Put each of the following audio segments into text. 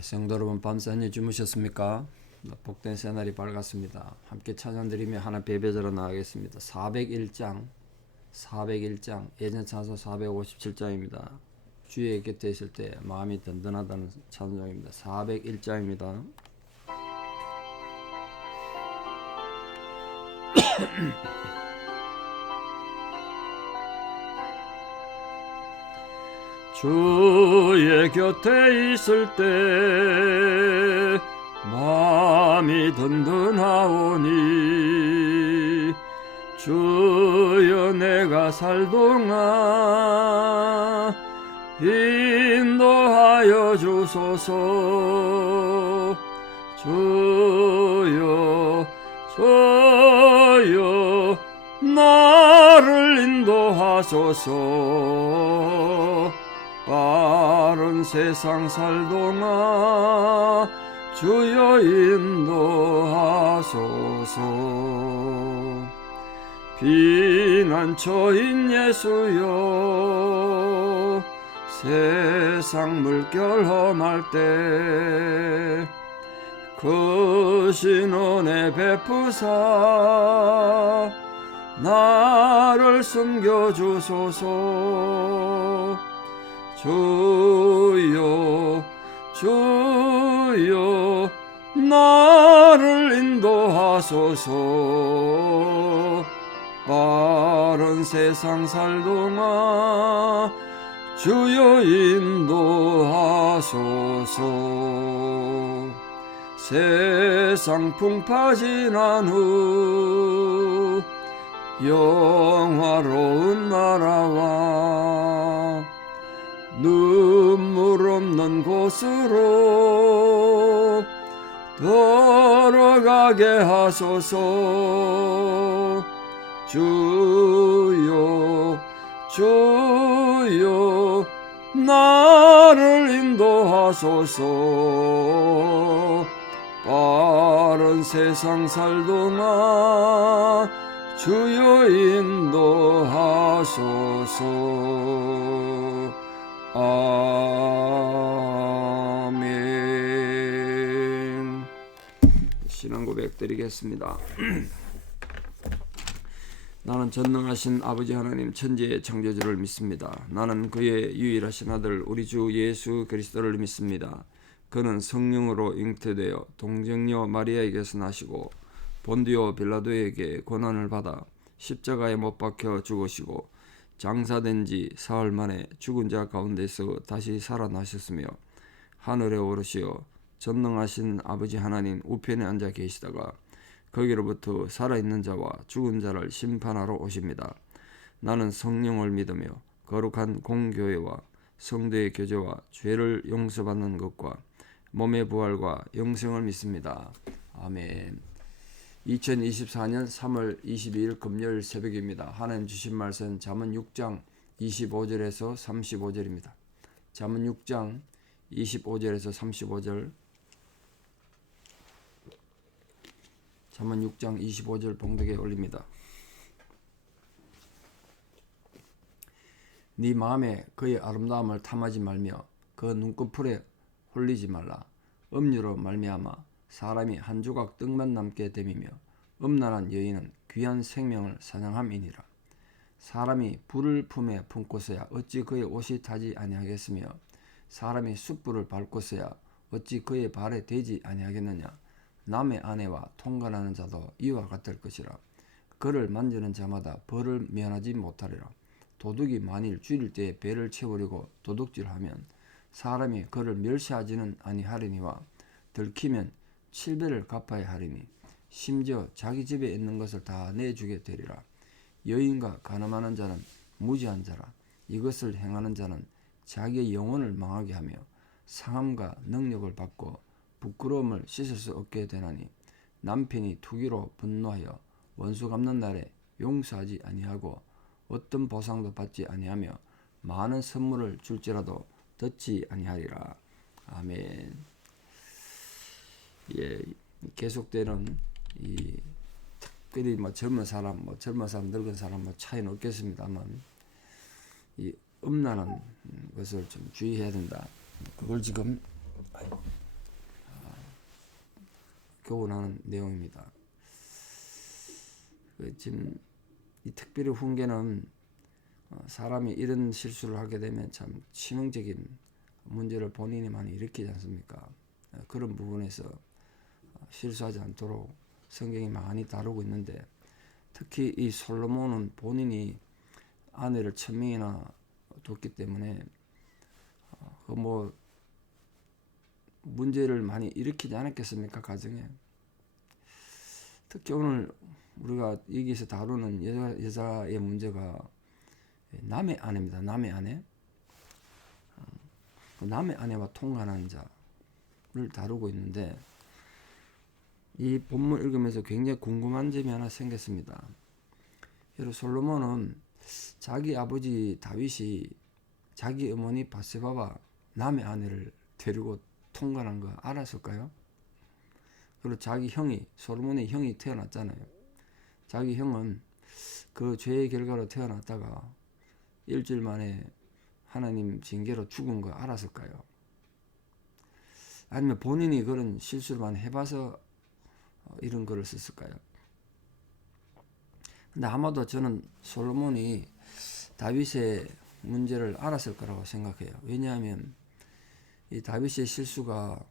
성도 여러분, 밤새 안녕히 주무셨습니까? 복된 새날이 밝았습니다. 함께 찬양드리며 하나 예배자로 나가겠습니다. 401장 예전 찬송 457장입니다. 주의 곁에 있을 때 마음이 든든하다는 찬송입니다. 401장입니다. 주의 곁에 있을 때 마음이 든든하오니 주여 내가 살 동안 인도하여 주소서. 주여 나를 인도하소서. 빠른 세상 살 동안 주여 인도하소서. 피난처인 예수여 세상 물결 험할 때 크신 은혜 베푸사 나를 숨겨주소서. 주여 나를 인도하소서. 빠른 세상 살 동안 주여 인도하소서. 세상 풍파 지난 후 영화로운 나라와 눈물 없는 곳으로 돌아가게 하소서. 주여 나를 인도하소서. 빠른 세상 살 동안 주여 인도하소서. 아멘. 신앙 고백 드리겠습니다. 나는 전능하신 아버지 하나님 천지의 창조주를 믿습니다. 나는 그의 유일하신 아들 우리 주 예수 그리스도를 믿습니다. 그는 성령으로 잉태되어 동정녀 마리아에게서 나시고 본디오 빌라도에게 고난을 받아 십자가에 못 박혀 죽으시고 장사된 지 사흘 만에 죽은 자 가운데서 다시 살아나셨으며 하늘에 오르시어 전능하신 아버지 하나님 우편에 앉아 계시다가 거기로부터 살아있는 자와 죽은 자를 심판하러 오십니다. 나는 성령을 믿으며 거룩한 공교회와 성도의 교제와 죄를 용서받는 것과 몸의 부활과 영생을 믿습니다. 아멘. 2024년 3월 22일 금요일 새벽입니다. 하나님 주신 말씀 잠언 6장 25절에서 35절입니다. 잠언 6장 25절에서 35절. 잠언 6장 25절 봉독에 올립니다. 네 마음에 그의 아름다움을 탐하지 말며 그 눈꺼풀에 홀리지 말라. 음료로 말미암아 사람이 한 조각 떡만 남게 됨이며 음란한 여인은 귀한 생명을 사냥함이니라. 사람이 불을 품에 품고서야 어찌 그의 옷이 타지 아니하겠으며 사람이 숯불을 밟고서야 어찌 그의 발에 대지 아니하겠느냐. 남의 아내와 통관하는 자도 이와 같을 것이라. 그를 만지는 자마다 벌을 면하지 못하리라. 도둑이 만일 줄일 때에 배를 채우려고 도둑질하면 사람이 그를 멸시하지는 아니하리니와 들키면 7배를 갚아야 하리니 심지어 자기 집에 있는 것을 다 내주게 되리라. 여인과 간음하는 자는 무지한 자라. 이것을 행하는 자는 자기의 영혼을 망하게 하며 상함과 능력을 받고 부끄러움을 씻을 수 없게 되나니 남편이 투기로 분노하여 원수 갚는 날에 용서하지 아니하고 어떤 보상도 받지 아니하며 많은 선물을 줄지라도 듣지 아니하리라. 아멘. 계속되는 이 특별히 젊은 사람, 늙은 사람 차이는 없겠습니다만 이 음란한 것을 좀 주의해야 된다. 그걸 지금 교훈하는 내용입니다. 지금 이 특별히 훈계는 사람이 이런 실수를 하게 되면 참 치명적인 문제를 본인이 많이 일으키지 않습니까? 그런 부분에서 실수하지 않도록 성경이 많이 다루고 있는데, 특히 이 솔로몬은 본인이 아내를 1000명이나 뒀기 때문에 그 문제를 많이 일으키지 않았겠습니까, 가정에. 특히 오늘 우리가 여기서 다루는 여자의 문제가 남의 아내입니다. 남의 아내. 남의 아내와 통관하는 자를 다루고 있는데, 이 본문 읽으면서 굉장히 궁금한 점이 하나 생겼습니다. 여러분, 솔로몬은 자기 아버지 다윗이 자기 어머니 바세바와 남의 아내를 데리고 통관한 거 알았을까요? 그리고 자기 형이, 솔로몬의 형이 태어났잖아요. 자기 형은 그 죄의 결과로 태어났다가 일주일 만에 하나님 징계로 죽은 거 알았을까요? 아니면 본인이 그런 실수를 많이 해봐서 이런 글을 썼을까요? 근데 아마도 저는 솔로몬이 다윗의 문제를 알았을 거라고 생각해요. 왜냐하면 이 다윗의 실수가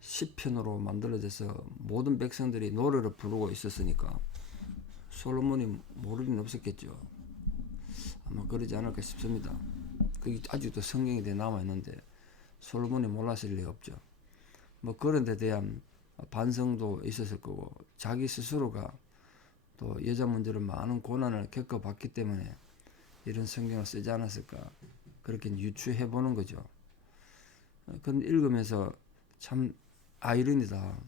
시편으로 만들어져서 모든 백성들이 노래를 부르고 있었으니까 솔로몬이 모를 리는 없었겠죠. 아마 그러지 않을까 싶습니다. 그게 아직도 성경에 남아있는데 솔로몬이 몰랐을 리 없죠. 그런 데 대한 반성도 있었을 거고, 자기 스스로가 또 여자 문제로 많은 고난을 겪어봤기 때문에 이런 성경을 쓰지 않았을까, 그렇게 유추해 보는 거죠. 그런데 읽으면서 참 아이러니다.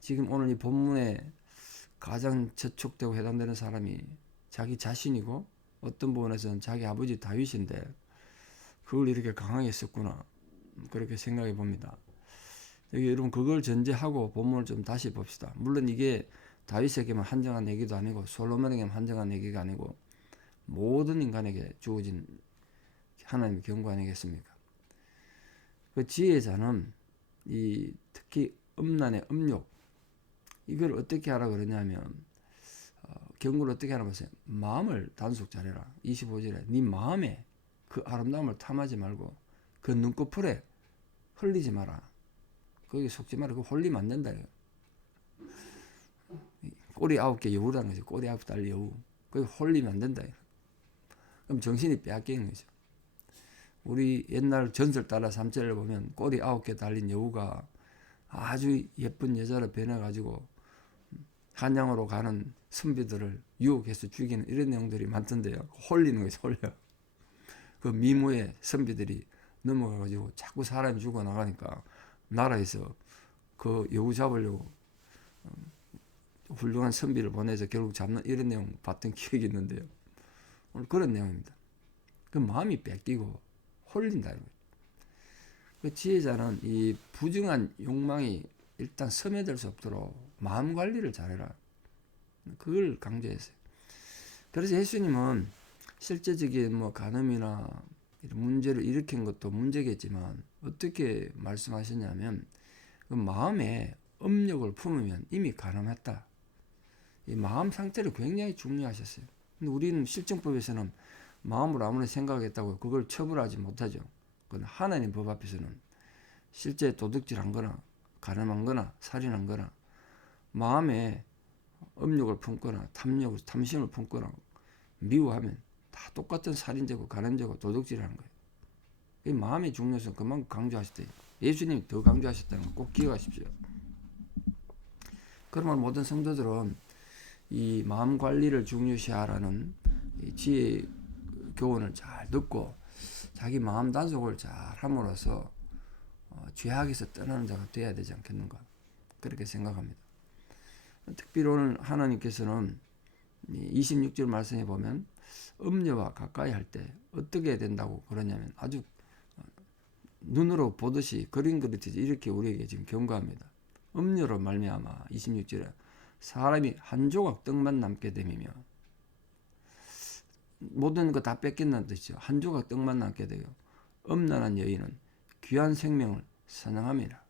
지금 오늘 이 본문에 가장 저촉되고 해당되는 사람이 자기 자신이고, 어떤 부분에서는 자기 아버지 다윗인데 그걸 이렇게 강하게 썼구나, 그렇게 생각해 봅니다. 여기 여러분, 그걸 전제하고 본문을 좀 다시 봅시다. 물론 이게 다윗에게만 한정한 얘기도 아니고 솔로몬에게만 한정한 얘기가 아니고 모든 인간에게 주어진 하나님의 경고 아니겠습니까? 그 지혜자는 이 특히 음란의 음욕, 이걸 어떻게 하라 그러냐면 경고를 어떻게 하나 보세요. 마음을 단속 잘해라. 25절에 네 마음에 그 아름다움을 탐하지 말고 그 눈꺼풀에 흘리지 마라. 거기 속지 마라. 그거 홀리면 안 된다. 꼬리 9개 여우라는 거죠. 꼬리 9달 여우. 거기 홀리면 안 된다. 그럼 정신이 빼앗기는 거죠. 우리 옛날 전설 따라 3절을 보면 꼬리 9개 달린 여우가 아주 예쁜 여자로 변해가지고 한양으로 가는 선비들을 유혹해서 죽이는 이런 내용들이 많던데요. 홀리는 거죠. 홀려. 그 미모의 선비들이 넘어가가지고 자꾸 사람이 죽어나가니까 나라에서 그 여우 잡으려고 훌륭한 선비를 보내서 결국 잡는 이런 내용 봤던 기억이 있는데요. 오늘 그런 내용입니다. 그 마음이 뺏기고 홀린다. 그 지혜자는 이 부정한 욕망이 일단 스며들 수 없도록 마음 관리를 잘해라. 그걸 강조했어요. 그래서 예수님은 실제적인 간음이나 이런 문제를 일으킨 것도 문제겠지만 어떻게 말씀하셨냐면 그 마음에 음욕을 품으면 이미 간음했다. 이 마음 상태를 굉장히 중요하셨어요. 근데 우리는 실정법에서는 마음으로 아무리 생각했다고 그걸 처벌하지 못하죠. 그건 하나님 법 앞에서는 실제 도둑질한 거나 간음한 거나 살인한 거나 마음에 음욕을 품거나 탐심을 품거나 미워하면 다 똑같은 살인죄고 간음죄고 도둑질하는 거예요. 이 마음의 중요성 그만큼 강조하셨대요. 예수님이 더 강조하셨다는 거 꼭 기억하십시오. 그러면 모든 성도들은 이 마음 관리를 중요시하라는 이 지혜 교훈을 잘 듣고 자기 마음 단속을 잘 함으로써 죄악에서 떠나는 자가 되어야 되지 않겠는가, 그렇게 생각합니다. 특별히 오늘 하나님께서는 26절 말씀해 보면 음녀와 가까이 할 때 어떻게 된다고 그러냐면 아주 눈으로 보듯이 그림 그리듯이 이렇게 우리에게 지금 경고합니다. 음녀로 말미암아 26절에 사람이 한 조각 떡만 남게 됨이며, 모든 거 다 뺏긴다는 뜻이죠. 한 조각 떡만 남게 되고 음란한 여인은 귀한 생명을 사냥함이라.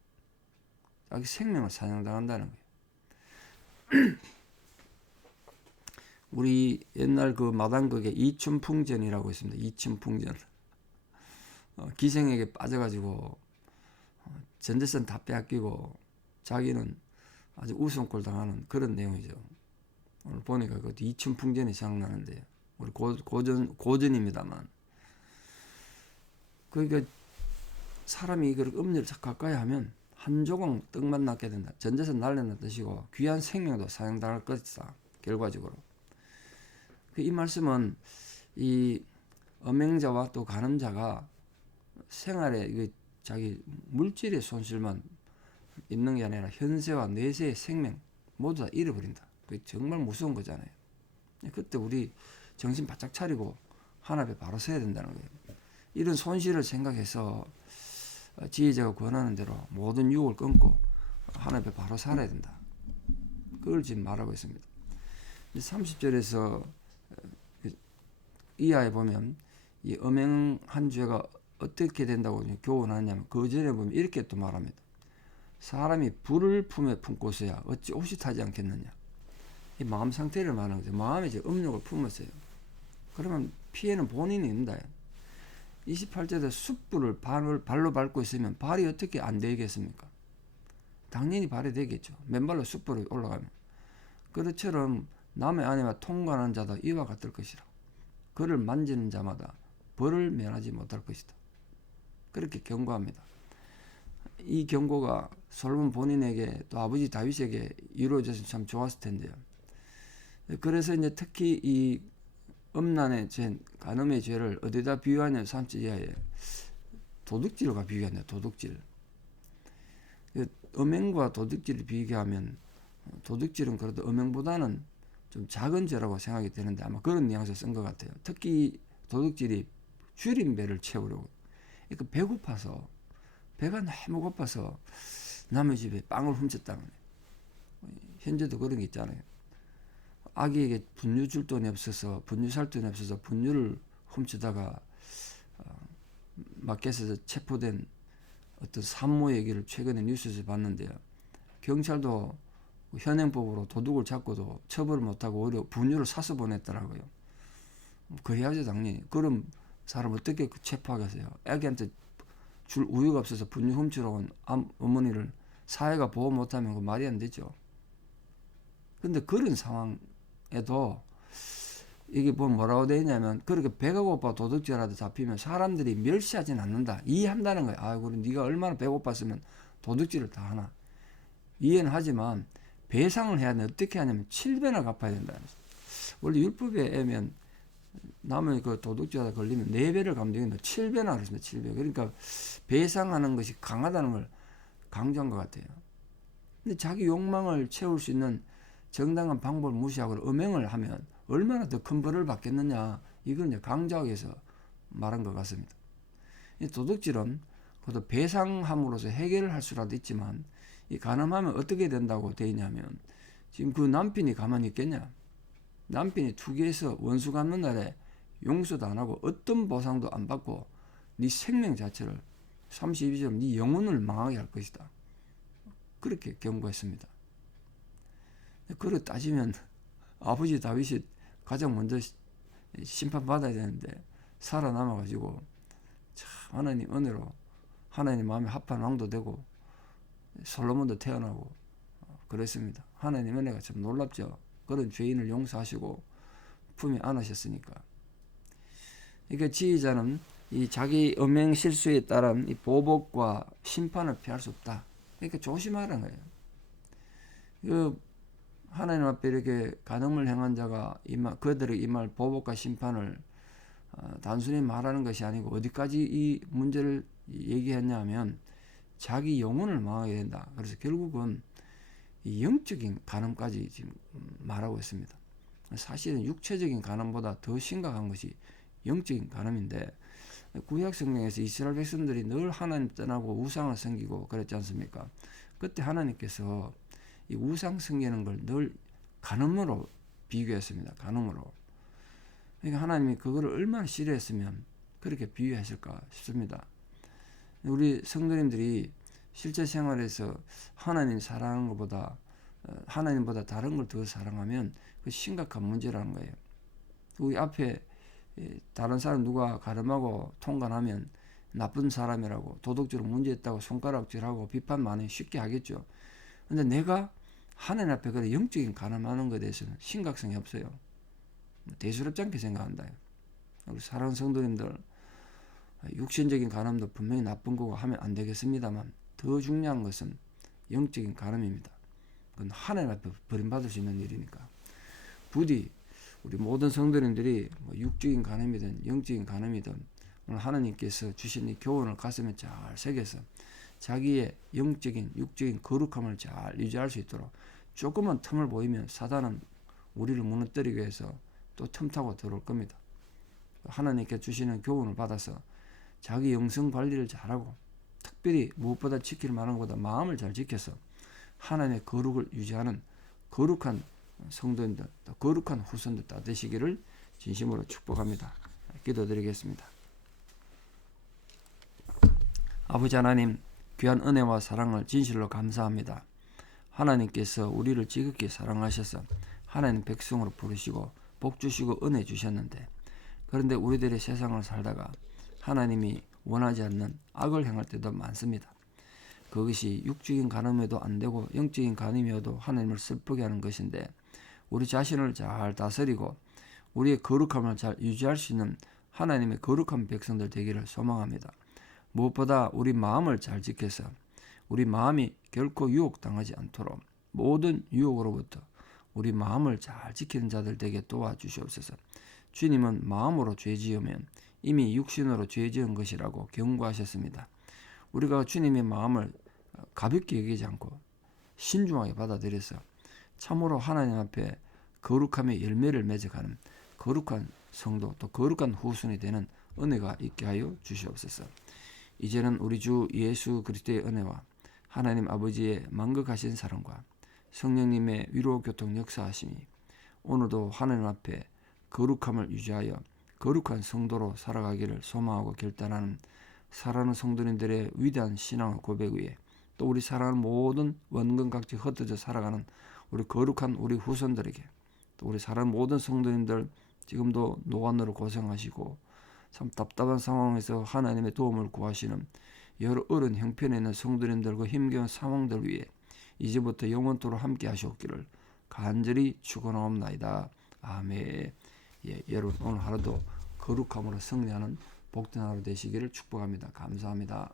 자기 생명을 사냥당한다는 거예요. 우리 옛날 그 마당극에 이춘풍전이라고 있습니다. 이춘풍전. 기생에게 빠져가지고 전 재산 다 빼앗기고 자기는 아주 우승골 당하는 그런 내용이죠. 오늘 보니까 그 이춘풍전이 생각나는데 우리 고전입니다만, 그러니까 사람이 그 음료를 가까이 하면 한 조각 떡만 낳게 된다. 전 재산 날려는 뜻이고 귀한 생명도 사용당할 것이다. 결과적으로. 이 말씀은 이 음행자와 또 간음자가 생활에 자기 물질의 손실만 있는 게 아니라 현세와 내세의 생명 모두 다 잃어버린다. 그게 정말 무서운 거잖아요. 그때 우리 정신 바짝 차리고 하나님에 바로 서야 된다는 거예요. 이런 손실을 생각해서 지혜자가 권하는 대로 모든 유혹을 끊고 하나님에 바로 살아야 된다. 그걸 지금 말하고 있습니다. 30절에서 이하에 보면 이 음행한 죄가 어떻게 된다고 교훈하냐면 그 전에 보면 이렇게 또 말합니다. 사람이 불을 품에 품고서야 어찌 옷이 타지 않겠느냐. 이 마음 상태를 말하는 거죠. 마음에 이제 음욕을 품었어요. 그러면 피해는 본인이 있는다. 28절에 숯불을 발로 밟고 있으면 발이 어떻게 안 되겠습니까? 당연히 발이 되겠죠. 맨발로 숯불에 올라가면. 그것처럼 남의 아내와 통관하는 자도 이와 같을 것이라. 그를 만지는 자마다 벌을 면하지 못할 것이다. 그렇게 경고합니다. 이 경고가 솔로몬 본인에게 또 아버지 다윗에게 이루어져서 참 좋았을 텐데요. 그래서 이제 특히 이 음란의 죄, 간음의 죄를 어디다 비유하냐 3절 이하에 도둑질과 비교한다. 도둑질. 음행과 도둑질을 비교하면 도둑질은 그래도 음행보다는 좀 작은 죄라고 생각이 되는데 아마 그런 뉘앙스 쓴 것 같아요. 특히 도둑질이 줄인 배를 채우려고. 그러니까 배고파서 배가 너무 고파서 남의 집에 빵을 훔쳤다는 거예요. 현재도 그런 게 있잖아요. 아기에게 분유 줄 돈이 없어서 분유 살 돈이 없어서 분유를 훔치다가 마켓에서 체포된 어떤 산모 얘기를 최근에 뉴스에서 봤는데요. 경찰도 현행법으로 도둑을 잡고도 처벌을 못하고 오히려 분유를 사서 보냈더라고요. 그래야죠 당연히. 그럼 사람 어떻게 체포하겠어요? 애기한테 줄 우유가 없어서 분유 훔치러 온 어머니를 사회가 보호 못하면 그 말이 안 되죠. 근데 그런 상황에도 이게 뭐라고 되어 있냐면 그렇게 배가 고파 도둑질하다 잡히면 사람들이 멸시하진 않는다. 이해한다는 거예요. 아이고 네가 얼마나 배고팠으면 도둑질을 다 하나. 이해는 하지만 배상을 해야 되는데 어떻게 하냐면 7배나 갚아야 된다. 원래 율법에 의하면 남의 그 도둑질하다 걸리면 4배를 갚는 게 7배나 그랬습니다. 7배. 그러니까 배상하는 것이 강하다는 걸 강조한 것 같아요. 근데 자기 욕망을 채울 수 있는 정당한 방법을 무시하고 음행을 하면 얼마나 더 큰 벌을 받겠느냐. 이걸 이제 강조하기 위해서 말한 것 같습니다. 이 도둑질은 그것도 배상함으로써 해결을 할 수라도 있지만 이 간음하면 어떻게 된다고 되어 있냐면 지금 그 남편이 가만히 있겠냐. 남편이 투기해서 원수 갚는 날에 용서도 안 하고 어떤 보상도 안 받고 네 생명 자체를 32절 네 영혼을 망하게 할 것이다. 그렇게 경고했습니다. 그렇게 따지면 아버지 다윗이 가장 먼저 심판받아야 되는데 살아남아가지고 참 하나님 은혜로 하나님 마음에 합한 왕도 되고 솔로몬도 태어나고 그랬습니다. 하나님 은혜가 참 놀랍죠. 그런 죄인을 용서하시고 품에 안으셨으니까. 그러니까 지휘자는 이 자기 음행 실수에 따른 이 보복과 심판을 피할 수 없다. 그러니까 조심하라는 거예요. 그 하나님 앞에 이렇게 간음을 행한 자가 그들의 임할 보복과 심판을 단순히 말하는 것이 아니고 어디까지 이 문제를 얘기했냐면 자기 영혼을 망하게 된다. 그래서 결국은 이 영적인 간음까지 지금 말하고 있습니다. 사실은 육체적인 간음보다 더 심각한 것이 영적인 간음인데 구약 성경에서 이스라엘 백성들이 늘 하나님 떠나고 우상을 섬기고 그랬지 않습니까? 그때 하나님께서 이 우상 섬기는 걸 늘 간음으로 비교했습니다. 간음으로. 그러니까 하나님이 그거를 얼마나 싫어했으면 그렇게 비유했을까 싶습니다. 우리 성도님들이 실제 생활에서 하나님 사랑하는 것보다 하나님보다 다른 걸 더 사랑하면 그 심각한 문제라는 거예요. 우리 앞에 다른 사람 누가 가름하고 통관하면 나쁜 사람이라고 도덕적으로 문제있다고 손가락질하고 비판 많이 쉽게 하겠죠. 근데 내가 하나님 앞에 그래 영적인 가늠하는 것에 대해서는 심각성이 없어요. 대수롭지 않게 생각한다. 우리 사랑하는 성도님들, 육신적인 가늠도 분명히 나쁜 거고 하면 안 되겠습니다만 더 중요한 것은 영적인 가늠입니다. 그건 하나님 앞에 버림받을 수 있는 일이니까. 부디 우리 모든 성도님들이 뭐 육적인 가늠이든 영적인 가늠이든 오늘 하나님께서 주신 이 교훈을 가슴에 잘 새겨서 자기의 영적인 육적인 거룩함을 잘 유지할 수 있도록, 조금만 틈을 보이면 사단은 우리를 무너뜨리기 위해서 또 틈타고 들어올 겁니다. 하나님께 주시는 교훈을 받아서 자기 영성 관리를 잘하고, 특별히 무엇보다 지킬 만한 것보다 마음을 잘 지켜서 하나님의 거룩을 유지하는 거룩한 성도님들, 또 거룩한 후손들 다 되시기를 진심으로 축복합니다. 기도드리겠습니다. 아버지 하나님, 귀한 은혜와 사랑을 진실로 감사합니다. 하나님께서 우리를 지극히 사랑하셔서 하나님 백성으로 부르시고 복 주시고 은혜 주셨는데, 그런데 우리들이 세상을 살다가 하나님이 원하지 않는 악을 행할 때도 많습니다. 그것이 육적인 간음에도 안 되고 영적인 간음이어도 하나님을 슬프게 하는 것인데, 우리 자신을 잘 다스리고 우리의 거룩함을 잘 유지할 수 있는 하나님의 거룩한 백성들 되기를 소망합니다. 무엇보다 우리 마음을 잘 지켜서 우리 마음이 결코 유혹당하지 않도록 모든 유혹으로부터 우리 마음을 잘 지키는 자들 되게 도와주시옵소서. 주님은 마음으로 죄 지으면 이미 육신으로 죄 지은 것이라고 경고하셨습니다. 우리가 주님의 마음을 가볍게 여기지 않고 신중하게 받아들여서 참으로 하나님 앞에 거룩함의 열매를 맺어가는 거룩한 성도, 또 거룩한 후손이 되는 은혜가 있게 하여 주시옵소서. 이제는 우리 주 예수 그리스도의 은혜와 하나님 아버지의 만극하신 사랑과 성령님의 위로 교통 역사하심이 오늘도 하나님 앞에 거룩함을 유지하여 거룩한 성도로 살아가기를 소망하고 결단하는 사랑하는 성도님들의 위대한 신앙의 고백 위에, 또 우리 사랑하는 모든 원근각지 흩어져 살아가는 우리 거룩한 우리 후손들에게, 또 우리 사랑하는 모든 성도님들 지금도 노안으로 고생하시고 참 답답한 상황에서 하나님의 도움을 구하시는 여러 어려운 형편에 있는 성도님들과 힘겨운 상황들 위에 이제부터 영원토록 함께 하시옵기를 간절히 축원하옵나이다. 아멘. 여러분 오늘 하루도 거룩함으로 승리하는 복된 하루 되시기를 축복합니다. 감사합니다.